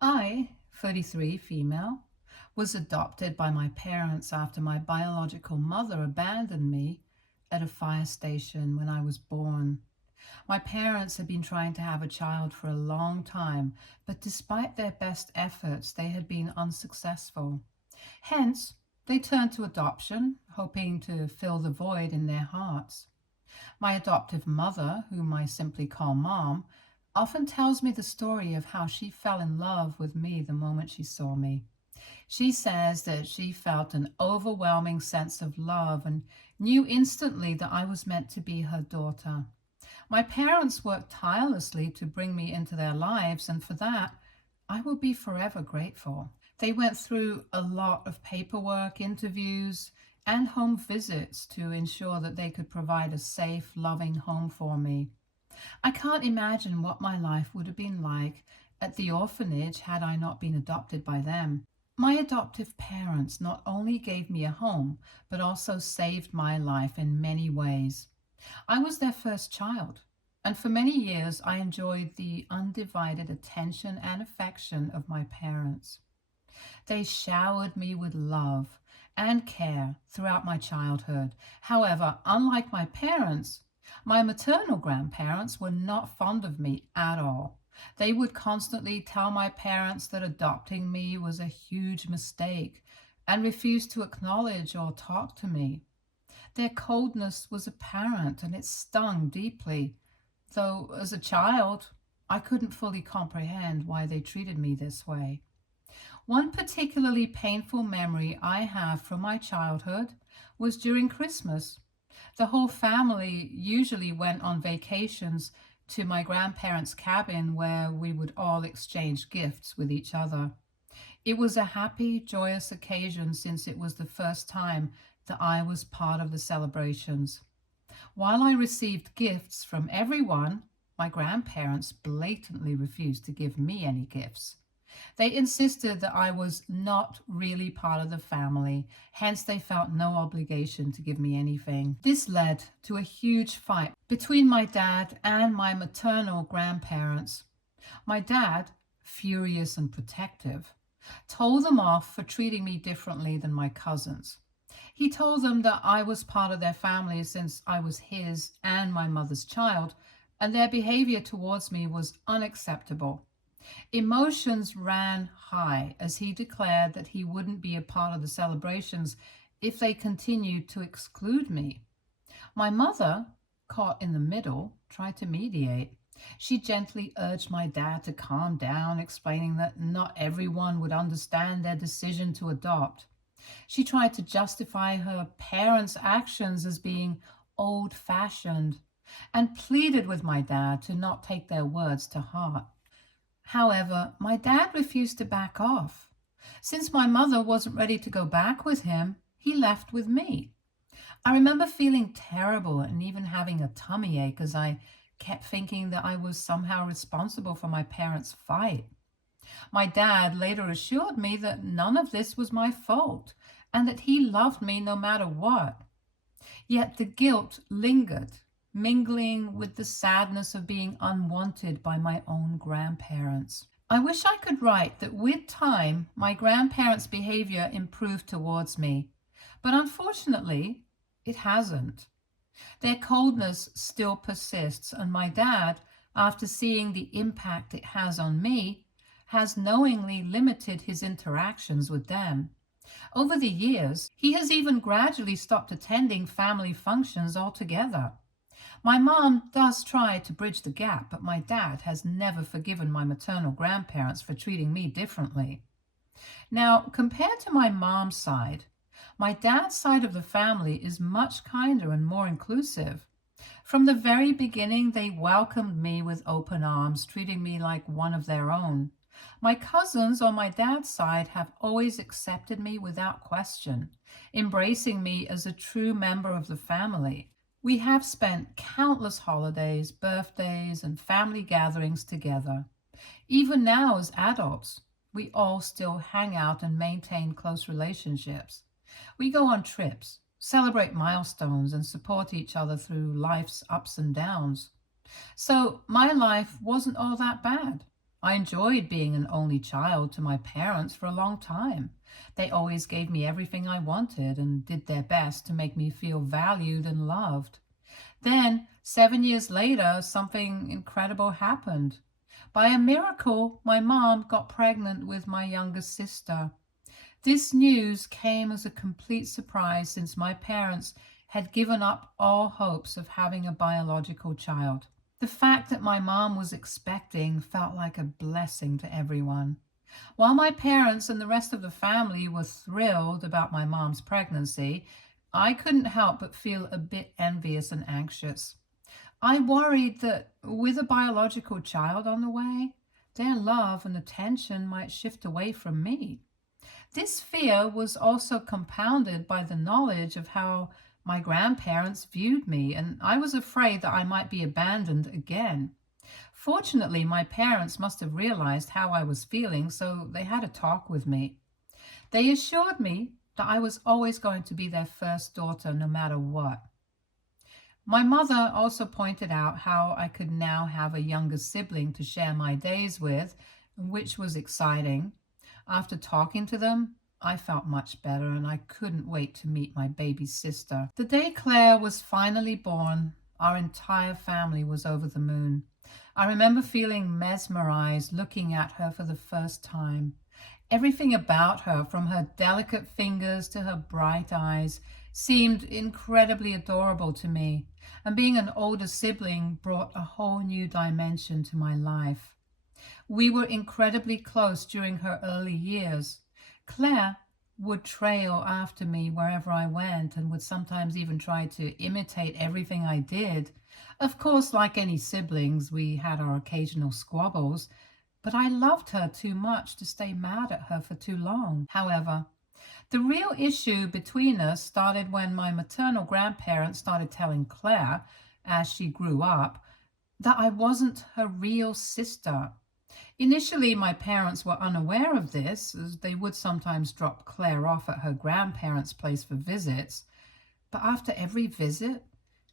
I, 33, female, was adopted by my parents after my biological mother abandoned me at a fire station when I was born. My parents had been trying to have a child for a long time, but despite their best efforts, they had been unsuccessful. Hence, they turned to adoption, hoping to fill the void in their hearts. My adoptive mother, whom I simply call Mom, often tells me the story of how she fell in love with me the moment she saw me. She says that she felt an overwhelming sense of love and knew instantly that I was meant to be her daughter. My parents worked tirelessly to bring me into their lives, and for that, I will be forever grateful. They went through a lot of paperwork, interviews, and home visits to ensure that they could provide a safe, loving home for me. I can't imagine what my life would have been like at the orphanage had I not been adopted by them. My adoptive parents not only gave me a home, but also saved my life in many ways. I was their first child, and for many years I enjoyed the undivided attention and affection of my parents. They showered me with love and care throughout my childhood. However, unlike my parents, my maternal grandparents were not fond of me at all. They would constantly tell my parents that adopting me was a huge mistake and refused to acknowledge or talk to me. Their coldness was apparent and it stung deeply, though as a child, I couldn't fully comprehend why they treated me this way. One particularly painful memory I have from my childhood was during Christmas. The whole family usually went on vacations to my grandparents' cabin where we would all exchange gifts with each other. It was a happy, joyous occasion since it was the first time that I was part of the celebrations. While I received gifts from everyone, my grandparents blatantly refused to give me any gifts. They insisted that I was not really part of the family, hence they felt no obligation to give me anything. This led to a huge fight between my dad and my maternal grandparents. My dad, furious and protective, told them off for treating me differently than my cousins. He told them that I was part of their family since I was his and my mother's child, and their behavior towards me was unacceptable. Emotions ran high as he declared that he wouldn't be a part of the celebrations if they continued to exclude me. My mother, caught in the middle, tried to mediate. She gently urged my dad to calm down, explaining that not everyone would understand their decision to adopt. She tried to justify her parents' actions as being old-fashioned and pleaded with my dad to not take their words to heart. However, my dad refused to back off. Since my mother wasn't ready to go back with him, he left with me. I remember feeling terrible and even having a tummy ache as I kept thinking that I was somehow responsible for my parents' fight. My dad later assured me that none of this was my fault and that he loved me no matter what. Yet the guilt lingered, mingling with the sadness of being unwanted by my own grandparents. I wish I could write that with time, my grandparents' behavior improved towards me, but unfortunately, it hasn't. Their coldness still persists, and my dad, after seeing the impact it has on me, has knowingly limited his interactions with them. Over the years, he has even gradually stopped attending family functions altogether. My mom does try to bridge the gap, but my dad has never forgiven my maternal grandparents for treating me differently. Now, compared to my mom's side, my dad's side of the family is much kinder and more inclusive. From the very beginning, they welcomed me with open arms, treating me like one of their own. My cousins on my dad's side have always accepted me without question, embracing me as a true member of the family. We have spent countless holidays, birthdays, and family gatherings together. Even now, as adults, we all still hang out and maintain close relationships. We go on trips, celebrate milestones, and support each other through life's ups and downs. So my life wasn't all that bad. I enjoyed being an only child to my parents for a long time. They always gave me everything I wanted and did their best to make me feel valued and loved. Then, 7 years later, something incredible happened. By a miracle, my mom got pregnant with my youngest sister. This news came as a complete surprise since my parents had given up all hopes of having a biological child. The fact that my mom was expecting felt like a blessing to everyone. While my parents and the rest of the family were thrilled about my mom's pregnancy, I couldn't help but feel a bit envious and anxious. I worried that with a biological child on the way, their love and attention might shift away from me. This fear was also compounded by the knowledge of how my grandparents viewed me, and I was afraid that I might be abandoned again. Fortunately, my parents must have realized how I was feeling, so they had a talk with me. They assured me that I was always going to be their first daughter no matter what. My mother also pointed out how I could now have a younger sibling to share my days with, which was exciting. After talking to them, I felt much better and I couldn't wait to meet my baby sister. The day Claire was finally born, our entire family was over the moon. I remember feeling mesmerized looking at her for the first time. Everything about her, from her delicate fingers to her bright eyes, seemed incredibly adorable to me, and being an older sibling brought a whole new dimension to my life. We were incredibly close during her early years. Claire would trail after me wherever I went and would sometimes even try to imitate everything I did. Of course, like any siblings, we had our occasional squabbles, but I loved her too much to stay mad at her for too long. However, the real issue between us started when my maternal grandparents started telling Claire, as she grew up, that I wasn't her real sister. Initially, my parents were unaware of this, as they would sometimes drop Claire off at her grandparents' place for visits. But after every visit,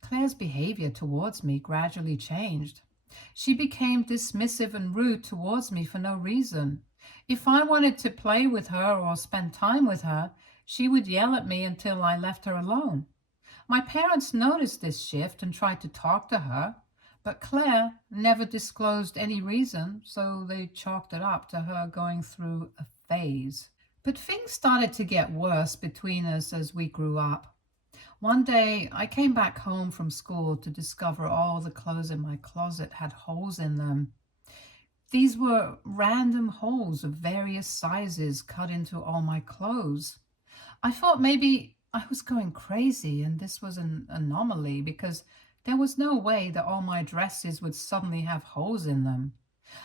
Claire's behavior towards me gradually changed. She became dismissive and rude towards me for no reason. If I wanted to play with her or spend time with her, she would yell at me until I left her alone. My parents noticed this shift and tried to talk to her, but Claire never disclosed any reason, so they chalked it up to her going through a phase. But things started to get worse between us as we grew up. One day, I came back home from school to discover all the clothes in my closet had holes in them. These were random holes of various sizes cut into all my clothes. I thought maybe I was going crazy and this was an anomaly because there was no way that all my dresses would suddenly have holes in them.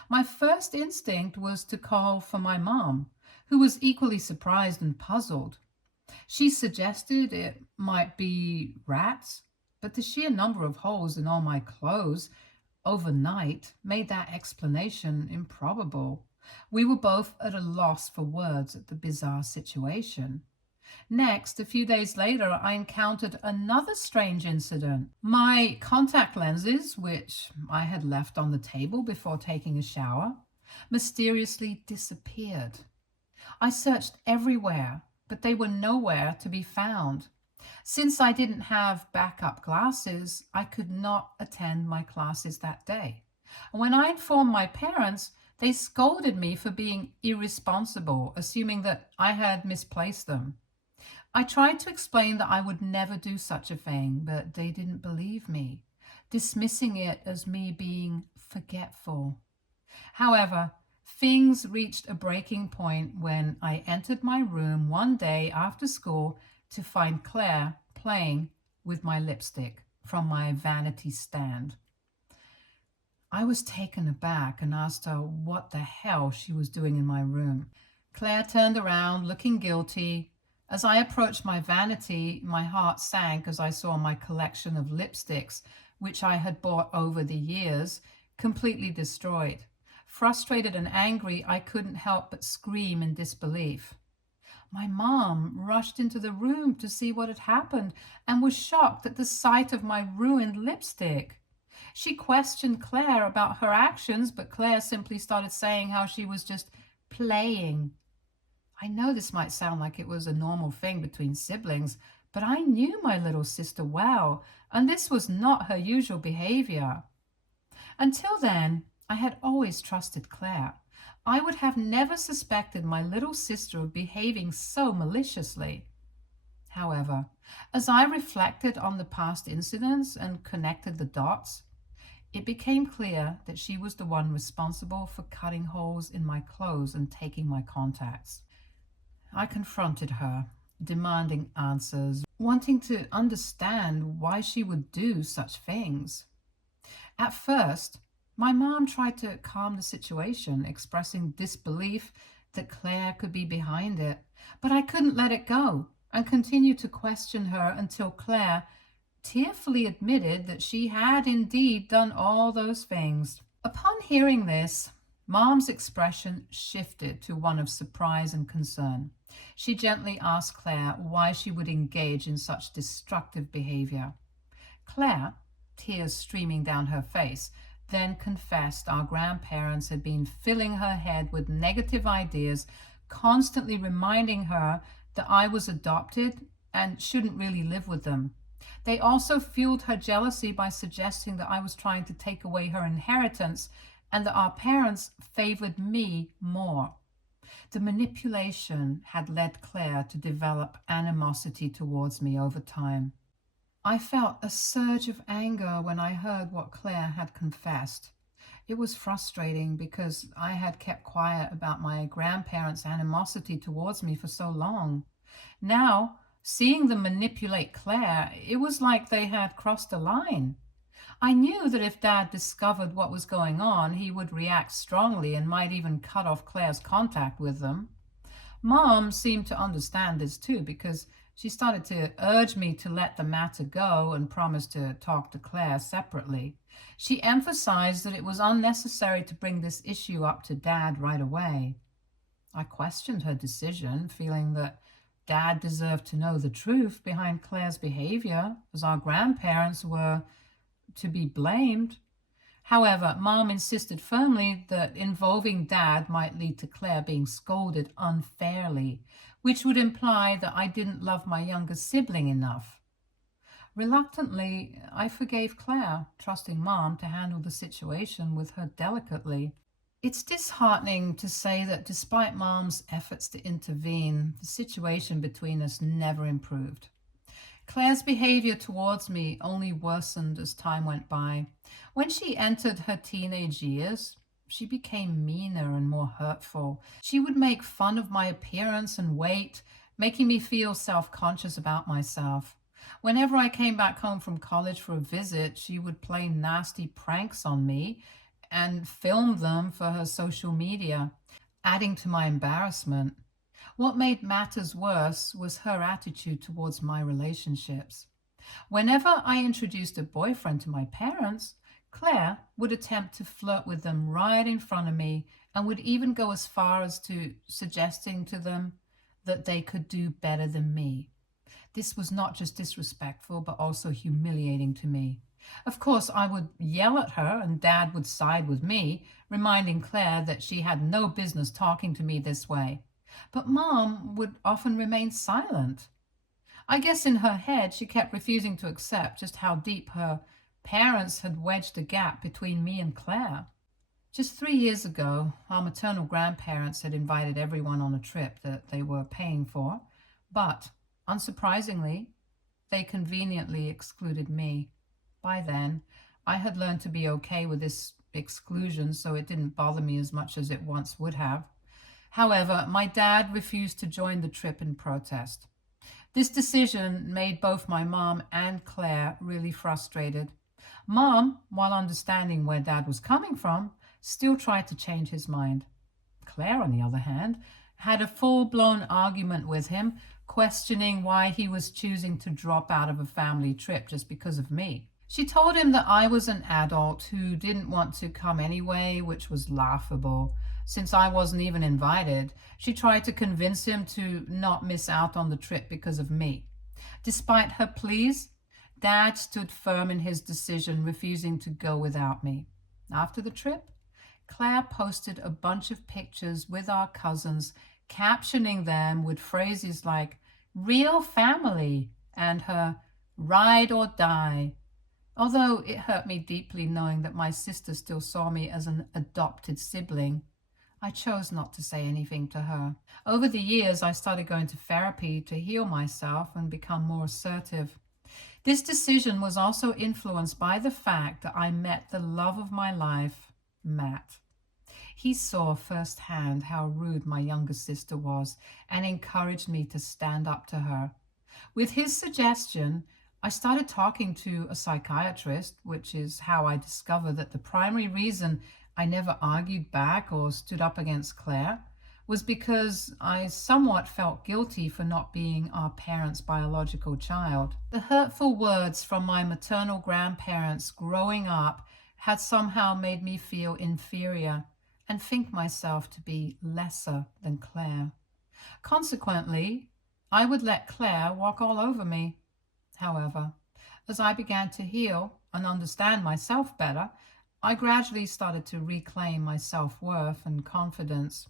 My first instinct was to call for my mom, who was equally surprised and puzzled. She suggested it might be rats, but the sheer number of holes in all my clothes overnight made that explanation improbable. We were both at a loss for words at the bizarre situation. Next, a few days later, I encountered another strange incident. My contact lenses, which I had left on the table before taking a shower, mysteriously disappeared. I searched everywhere, but they were nowhere to be found. Since I didn't have backup glasses, I could not attend my classes that day. And when I informed my parents, they scolded me for being irresponsible, assuming that I had misplaced them. I tried to explain that I would never do such a thing, but they didn't believe me, dismissing it as me being forgetful. However, things reached a breaking point when I entered my room one day after school to find Claire playing with my lipstick from my vanity stand. I was taken aback and asked her what the hell she was doing in my room. Claire turned around, looking guilty. As I approached my vanity, my heart sank as I saw my collection of lipsticks, which I had bought over the years, completely destroyed. Frustrated and angry, I couldn't help but scream in disbelief. My mom rushed into the room to see what had happened and was shocked at the sight of my ruined lipstick. She questioned Claire about her actions, but Claire simply started saying how she was just playing. I know this might sound like it was a normal thing between siblings, but I knew my little sister well, and this was not her usual behavior. Until then, I had always trusted Claire. I would have never suspected my little sister of behaving so maliciously. However, as I reflected on the past incidents and connected the dots, it became clear that she was the one responsible for cutting holes in my clothes and taking my contacts. I confronted her, demanding answers, wanting to understand why she would do such things. At first, my mom tried to calm the situation, expressing disbelief that Claire could be behind it, but I couldn't let it go and continued to question her until Claire tearfully admitted that she had indeed done all those things. Upon hearing this, Mom's expression shifted to one of surprise and concern. She gently asked Claire why she would engage in such destructive behavior. Claire, tears streaming down her face, then confessed our grandparents had been filling her head with negative ideas, constantly reminding her that I was adopted and shouldn't really live with them. They also fueled her jealousy by suggesting that I was trying to take away her inheritance and that our parents favored me more. The manipulation had led Claire to develop animosity towards me over time. I felt a surge of anger when I heard what Claire had confessed. It was frustrating because I had kept quiet about my grandparents' animosity towards me for so long. Now, seeing them manipulate Claire, it was like they had crossed a line. I knew that if Dad discovered what was going on, he would react strongly and might even cut off Claire's contact with them. Mom seemed to understand this too, because she started to urge me to let the matter go and promised to talk to Claire separately. She emphasized that it was unnecessary to bring this issue up to Dad right away. I questioned her decision, feeling that Dad deserved to know the truth behind Claire's behavior, as our grandparents were to be blamed. However, Mom insisted firmly that involving Dad might lead to Claire being scolded unfairly, which would imply that I didn't love my younger sibling enough. Reluctantly, I forgave Claire, trusting Mom to handle the situation with her delicately. It's disheartening to say that despite Mom's efforts to intervene, the situation between us never improved. Claire's behavior towards me only worsened as time went by. When she entered her teenage years, she became meaner and more hurtful. She would make fun of my appearance and weight, making me feel self-conscious about myself. Whenever I came back home from college for a visit, she would play nasty pranks on me and film them for her social media, adding to my embarrassment. What made matters worse was her attitude towards my relationships. Whenever I introduced a boyfriend to my parents, Claire would attempt to flirt with them right in front of me and would even go as far as to suggesting to them that they could do better than me. This was not just disrespectful, but also humiliating to me. Of course, I would yell at her and Dad would side with me, reminding Claire that she had no business talking to me this way. But Mom would often remain silent. I guess in her head, she kept refusing to accept just how deep her parents had wedged a gap between me and Claire. Just 3 years ago, our maternal grandparents had invited everyone on a trip that they were paying for, but, unsurprisingly, they conveniently excluded me. By then, I had learned to be okay with this exclusion, so it didn't bother me as much as it once would have. However, my dad refused to join the trip in protest. This decision made both my mom and Claire really frustrated. Mom, while understanding where Dad was coming from, still tried to change his mind. Claire, on the other hand, had a full-blown argument with him, questioning why he was choosing to drop out of a family trip just because of me. She told him that I was an adult who didn't want to come anyway, which was laughable. Since I wasn't even invited, she tried to convince him to not miss out on the trip because of me. Despite her pleas, Dad stood firm in his decision, refusing to go without me. After the trip, Claire posted a bunch of pictures with our cousins, captioning them with phrases like real family and her ride or die. Although it hurt me deeply knowing that my sister still saw me as an adopted sibling, I chose not to say anything to her. Over the years, I started going to therapy to heal myself and become more assertive. This decision was also influenced by the fact that I met the love of my life, Matt. He saw firsthand how rude my younger sister was and encouraged me to stand up to her. With his suggestion, I started talking to a psychiatrist, which is how I discovered that the primary reason I never argued back or stood up against Claire was because I somewhat felt guilty for not being our parents' biological child. The hurtful words from my maternal grandparents growing up had somehow made me feel inferior and think myself to be lesser than Claire. Consequently, I would let Claire walk all over me. However, as I began to heal and understand myself better, I gradually started to reclaim my self-worth and confidence.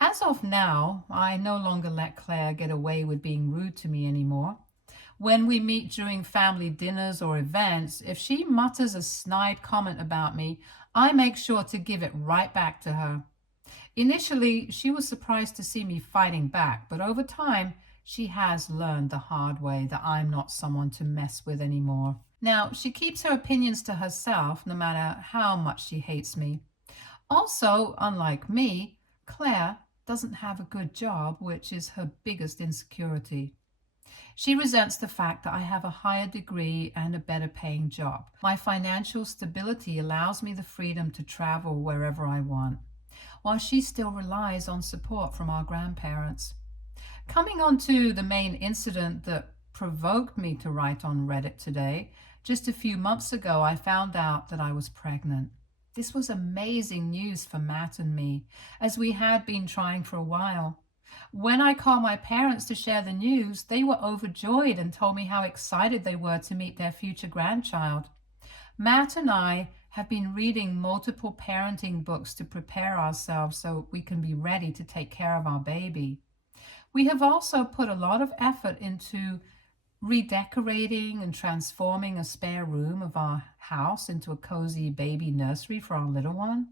As of now, I no longer let Claire get away with being rude to me anymore. When we meet during family dinners or events, if she mutters a snide comment about me, I make sure to give it right back to her. Initially, she was surprised to see me fighting back, but over time, she has learned the hard way that I'm not someone to mess with anymore. Now, she keeps her opinions to herself, no matter how much she hates me. Also, unlike me, Claire doesn't have a good job, which is her biggest insecurity. She resents the fact that I have a higher degree and a better paying job. My financial stability allows me the freedom to travel wherever I want, while she still relies on support from our grandparents. Coming on to the main incident that provoked me to write on Reddit today, just a few months ago I found out that I was pregnant. This was amazing news for Matt and me, as we had been trying for a while. When I called my parents to share the news, they were overjoyed and told me how excited they were to meet their future grandchild. Matt and I have been reading multiple parenting books to prepare ourselves so we can be ready to take care of our baby. We have also put a lot of effort into redecorating and transforming a spare room of our house into a cozy baby nursery for our little one.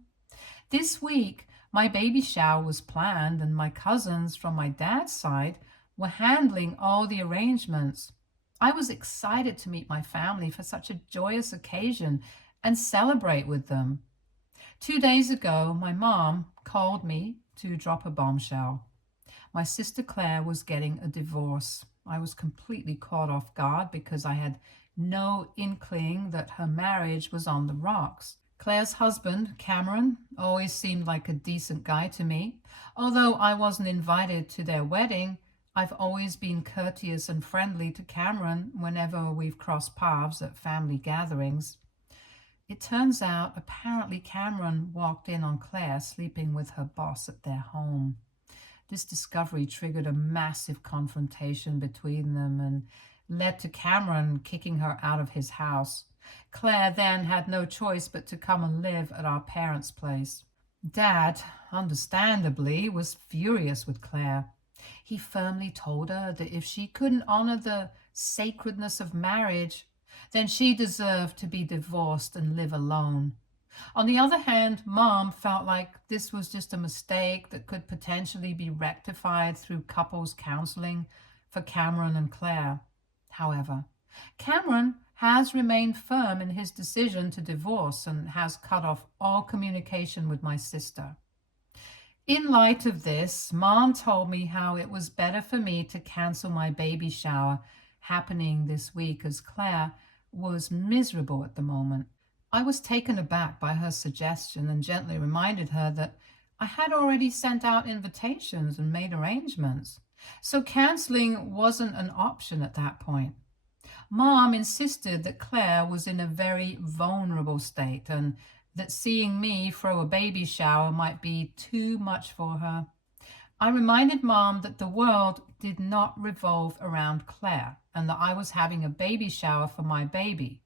This week, my baby shower was planned and my cousins from my dad's side were handling all the arrangements. I was excited to meet my family for such a joyous occasion and celebrate with them. 2 days ago, my mom called me to drop a bombshell. My sister Claire was getting a divorce. I was completely caught off guard because I had no inkling that her marriage was on the rocks. Claire's husband, Cameron, always seemed like a decent guy to me. Although I wasn't invited to their wedding, I've always been courteous and friendly to Cameron whenever we've crossed paths at family gatherings. It turns out, apparently Cameron walked in on Claire sleeping with her boss at their home. This discovery triggered a massive confrontation between them and led to Cameron kicking her out of his house. Claire then had no choice but to come and live at our parents' place. Dad, understandably, was furious with Claire. He firmly told her that if she couldn't honor the sacredness of marriage, then she deserved to be divorced and live alone. On the other hand, Mom felt like this was just a mistake that could potentially be rectified through couples counseling for Cameron and Claire. However, Cameron has remained firm in his decision to divorce and has cut off all communication with my sister. In light of this, Mom told me how it was better for me to cancel my baby shower happening this week as Claire was miserable at the moment. I was taken aback by her suggestion and gently reminded her that I had already sent out invitations and made arrangements, so canceling wasn't an option at that point. Mom insisted that Claire was in a very vulnerable state and that seeing me throw a baby shower might be too much for her. I reminded Mom that the world did not revolve around Claire and that I was having a baby shower for my baby.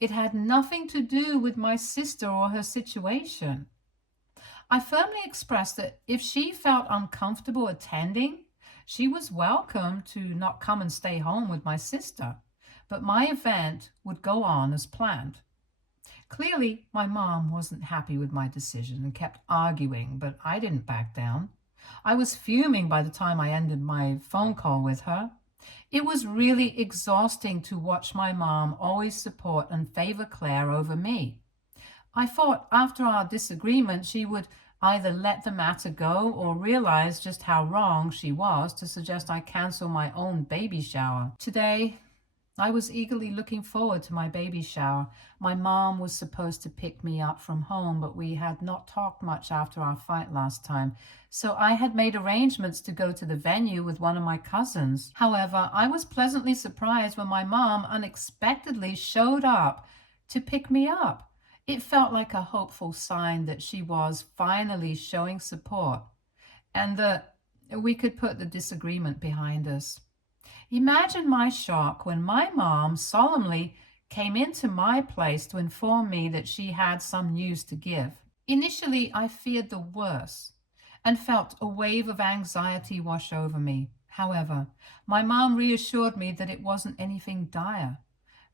It had nothing to do with my sister or her situation. I firmly expressed that if she felt uncomfortable attending, she was welcome to not come and stay home with my sister, but my event would go on as planned. Clearly, my mom wasn't happy with my decision and kept arguing, but I didn't back down. I was fuming by the time I ended my phone call with her. It was really exhausting to watch my mom always support and favor Claire over me. I thought after our disagreement she would either let the matter go or realize just how wrong she was to suggest I cancel my own baby shower. Today, I was eagerly looking forward to my baby shower. My mom was supposed to pick me up from home, but we had not talked much after our fight last time, so I had made arrangements to go to the venue with one of my cousins. However, I was pleasantly surprised when my mom unexpectedly showed up to pick me up. It felt like a hopeful sign that she was finally showing support and that we could put the disagreement behind us. Imagine my shock when my mom solemnly came into my place to inform me that she had some news to give. Initially, I feared the worst and felt a wave of anxiety wash over me. However, my mom reassured me that it wasn't anything dire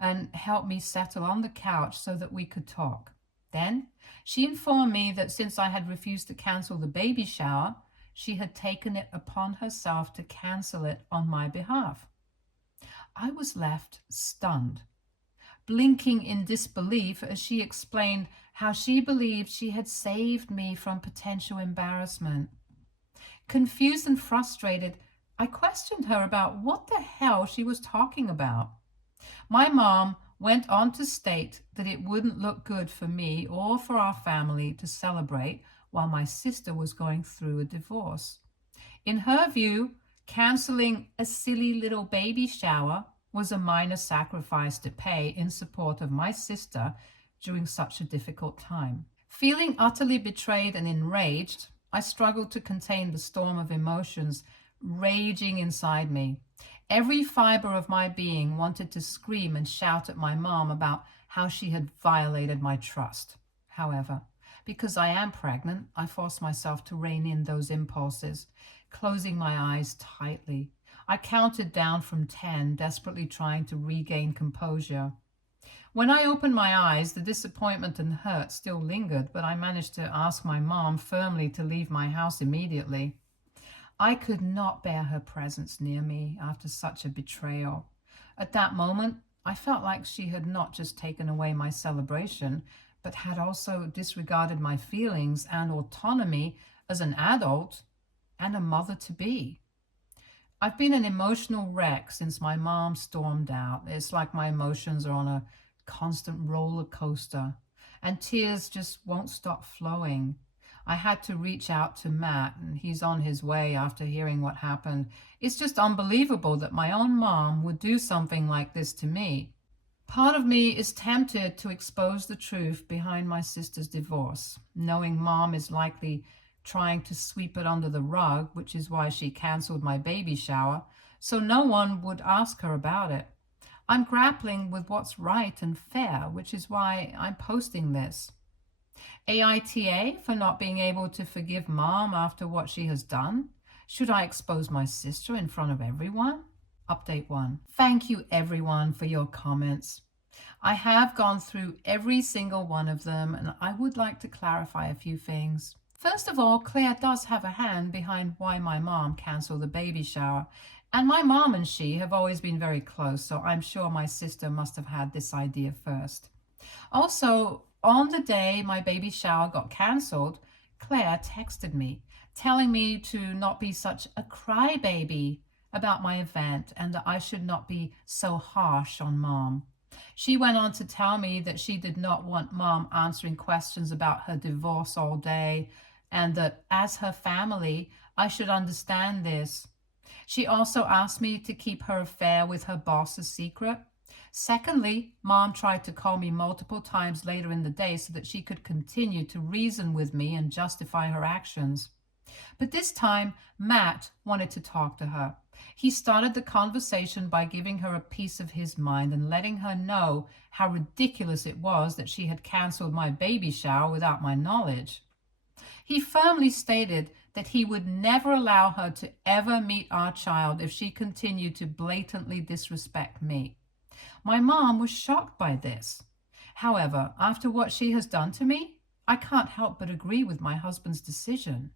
and helped me settle on the couch so that we could talk. Then, she informed me that since I had refused to cancel the baby shower, she had taken it upon herself to cancel it on my behalf. I was left stunned, blinking in disbelief as she explained how she believed she had saved me from potential embarrassment. Confused and frustrated, I questioned her about what the hell she was talking about. My mom went on to state that it wouldn't look good for me or for our family to celebrate while my sister was going through a divorce. In her view, canceling a silly little baby shower was a minor sacrifice to pay in support of my sister during such a difficult time. Feeling utterly betrayed and enraged, I struggled to contain the storm of emotions raging inside me. Every fiber of my being wanted to scream and shout at my mom about how she had violated my trust. However, because I am pregnant, I forced myself to rein in those impulses, closing my eyes tightly. I counted down from 10, desperately trying to regain composure. When I opened my eyes, the disappointment and hurt still lingered, but I managed to ask my mom firmly to leave my house immediately. I could not bear her presence near me after such a betrayal. At that moment, I felt like she had not just taken away my celebration, but had also disregarded my feelings and autonomy as an adult and a mother-to-be. I've been an emotional wreck since my mom stormed out. It's like my emotions are on a constant roller coaster, and tears just won't stop flowing. I had to reach out to Matt, and he's on his way after hearing what happened. It's just unbelievable that my own mom would do something like this to me. Part of me is tempted to expose the truth behind my sister's divorce, knowing mom is likely trying to sweep it under the rug, which is why she canceled my baby shower, so no one would ask her about it. I'm grappling with what's right and fair, which is why I'm posting this. AITA for not being able to forgive mom after what she has done? Should I expose my sister in front of everyone? Update 1. Thank you everyone for your comments. I have gone through every single one of them, and I would like to clarify a few things. First of all, Claire does have a hand behind why my mom canceled the baby shower, and my mom and she have always been very close, so I'm sure my sister must have had this idea first. Also, on the day my baby shower got canceled, Claire texted me, telling me to not be such a crybaby about my event and that I should not be so harsh on mom. She went on to tell me that she did not want mom answering questions about her divorce all day, and that as her family, I should understand this. She also asked me to keep her affair with her boss a secret. Secondly, mom tried to call me multiple times later in the day so that she could continue to reason with me and justify her actions. But this time, Matt wanted to talk to her. He started the conversation by giving her a piece of his mind and letting her know how ridiculous it was that she had canceled my baby shower without my knowledge. He firmly stated that he would never allow her to ever meet our child if she continued to blatantly disrespect me. My mom was shocked by this. However, after what she has done to me, I can't help but agree with my husband's decision.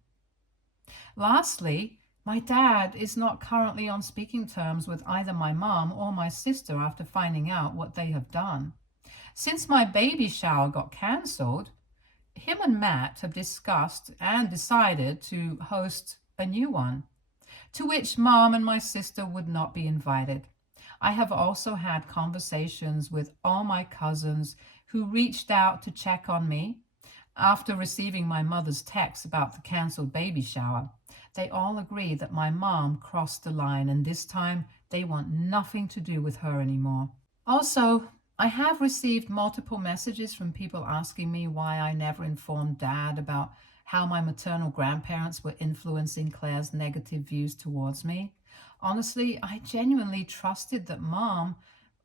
Lastly, my dad is not currently on speaking terms with either my mom or my sister after finding out what they have done. Since my baby shower got cancelled, him and Matt have discussed and decided to host a new one, to which mom and my sister would not be invited. I have also had conversations with all my cousins who reached out to check on me after receiving my mother's text about the cancelled baby shower. They all agree that my mom crossed the line, and this time they want nothing to do with her anymore. Also, I have received multiple messages from people asking me why I never informed Dad about how my maternal grandparents were influencing Claire's negative views towards me. Honestly, I genuinely trusted that Mom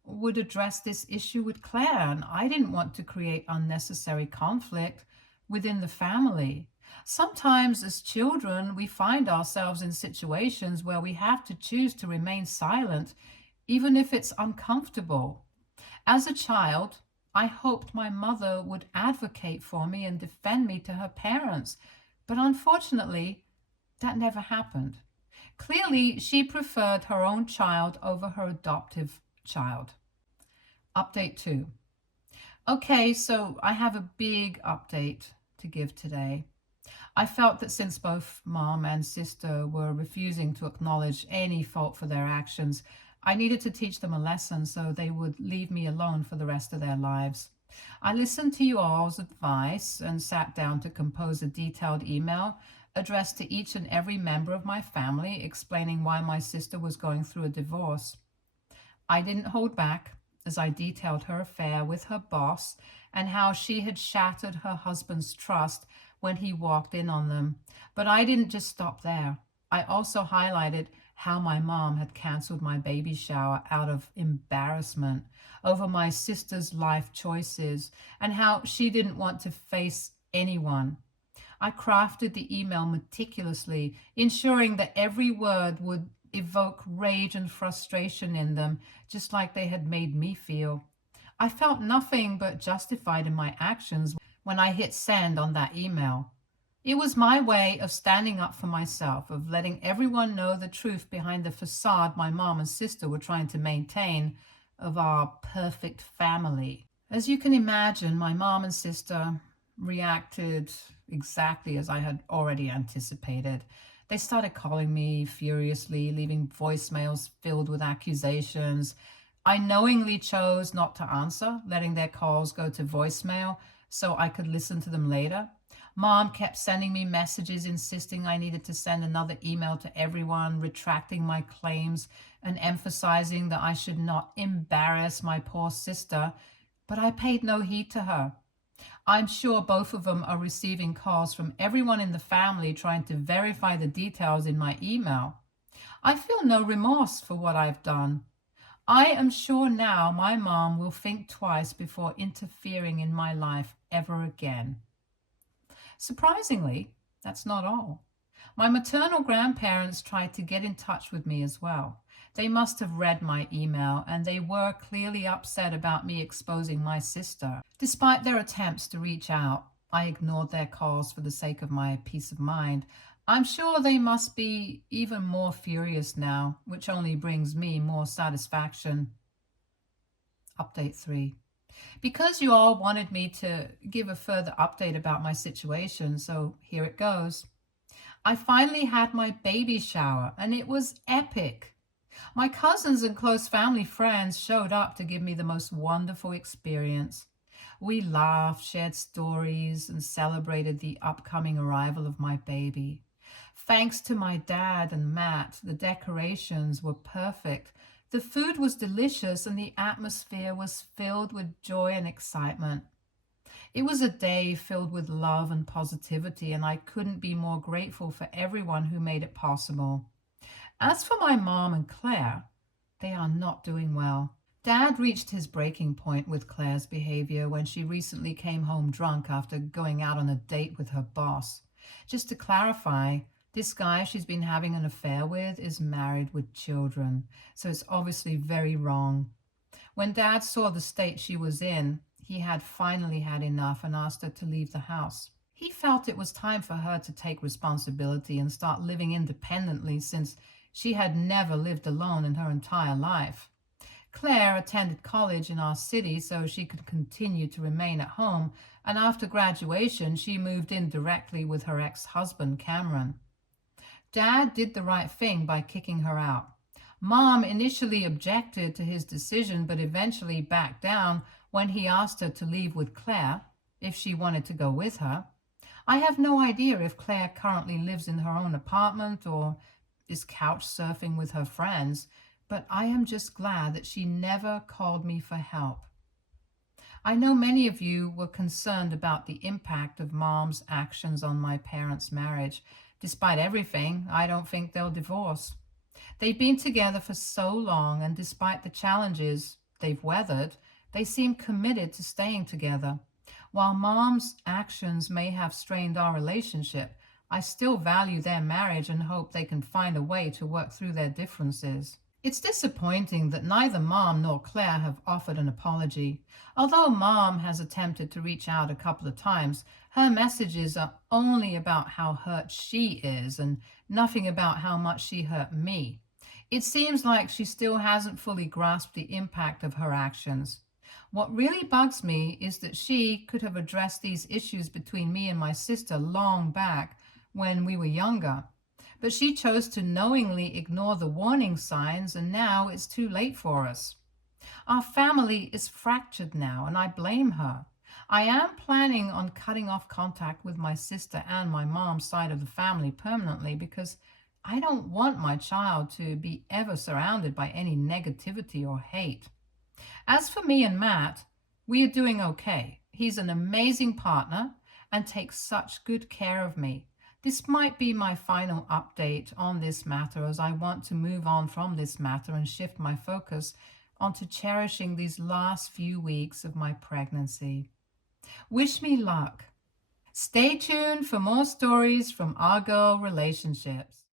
would address this issue with Claire, and I didn't want to create unnecessary conflict within the family. Sometimes as children, we find ourselves in situations where we have to choose to remain silent, even if it's uncomfortable. As a child, I hoped my mother would advocate for me and defend me to her parents, but unfortunately, that never happened. Clearly, she preferred her own child over her adoptive child. Update 2. Okay, so I have a big update to give today. I felt that since both mom and sister were refusing to acknowledge any fault for their actions, I needed to teach them a lesson so they would leave me alone for the rest of their lives. I listened to you all's advice and sat down to compose a detailed email addressed to each and every member of my family, explaining why my sister was going through a divorce. I didn't hold back as I detailed her affair with her boss and how she had shattered her husband's trust when he walked in on them. But I didn't just stop there. I also highlighted how my mom had canceled my baby shower out of embarrassment over my sister's life choices and how she didn't want to face anyone. I crafted the email meticulously, ensuring that every word would evoke rage and frustration in them, just like they had made me feel. I felt nothing but justified in my actions when I hit send on that email. It was my way of standing up for myself, of letting everyone know the truth behind the facade my mom and sister were trying to maintain of our perfect family. As you can imagine, my mom and sister reacted exactly as I had already anticipated. They started calling me furiously, leaving voicemails filled with accusations. I knowingly chose not to answer, letting their calls go to voicemail so I could listen to them later. Mom kept sending me messages insisting I needed to send another email to everyone, retracting my claims and emphasizing that I should not embarrass my poor sister, but I paid no heed to her. I'm sure both of them are receiving calls from everyone in the family trying to verify the details in my email. I feel no remorse for what I've done. I am sure now my mom will think twice before interfering in my life ever again. Surprisingly, that's not all. My maternal grandparents tried to get in touch with me as well. They must have read my email, and they were clearly upset about me exposing my sister. Despite their attempts to reach out, I ignored their calls for the sake of my peace of mind. I'm sure they must be even more furious now, which only brings me more satisfaction. Update 3. Because you all wanted me to give a further update about my situation, so here it goes. I finally had my baby shower, and it was epic. My cousins and close family friends showed up to give me the most wonderful experience. We laughed, shared stories, and celebrated the upcoming arrival of my baby. Thanks to my dad and Matt, the decorations were perfect. The food was delicious and the atmosphere was filled with joy and excitement. It was a day filled with love and positivity, and I couldn't be more grateful for everyone who made it possible. As for my mom and Claire, they are not doing well. Dad reached his breaking point with Claire's behavior when she recently came home drunk after going out on a date with her boss. Just to clarify, this guy she's been having an affair with is married with children, so it's obviously very wrong. When Dad saw the state she was in, he had finally had enough and asked her to leave the house. He felt it was time for her to take responsibility and start living independently since she had never lived alone in her entire life. Claire attended college in our city so she could continue to remain at home, and after graduation, she moved in directly with her ex-husband, Cameron. Dad did the right thing by kicking her out. Mom initially objected to his decision, but eventually backed down when he asked her to leave with Claire if she wanted to go with her. I have no idea if Claire currently lives in her own apartment or is couch surfing with her friends, but I am just glad that she never called me for help. I know many of you were concerned about the impact of Mom's actions on my parents' marriage. Despite everything, I don't think they'll divorce. They've been together for so long, and despite the challenges they've weathered, they seem committed to staying together. While Mom's actions may have strained our relationship, I still value their marriage and hope they can find a way to work through their differences. It's disappointing that neither Mom nor Claire have offered an apology. Although Mom has attempted to reach out a couple of times, her messages are only about how hurt she is and nothing about how much she hurt me. It seems like she still hasn't fully grasped the impact of her actions. What really bugs me is that she could have addressed these issues between me and my sister long back when we were younger. But she chose to knowingly ignore the warning signs, and now it's too late for us. Our family is fractured now, and I blame her. I am planning on cutting off contact with my sister and my mom's side of the family permanently because I don't want my child to be ever surrounded by any negativity or hate. As for me and Matt, we are doing okay. He's an amazing partner and takes such good care of me. This might be my final update on this matter, as I want to move on from this matter and shift my focus onto cherishing these last few weeks of my pregnancy. Wish me luck. Stay tuned for more stories from our girl relationships.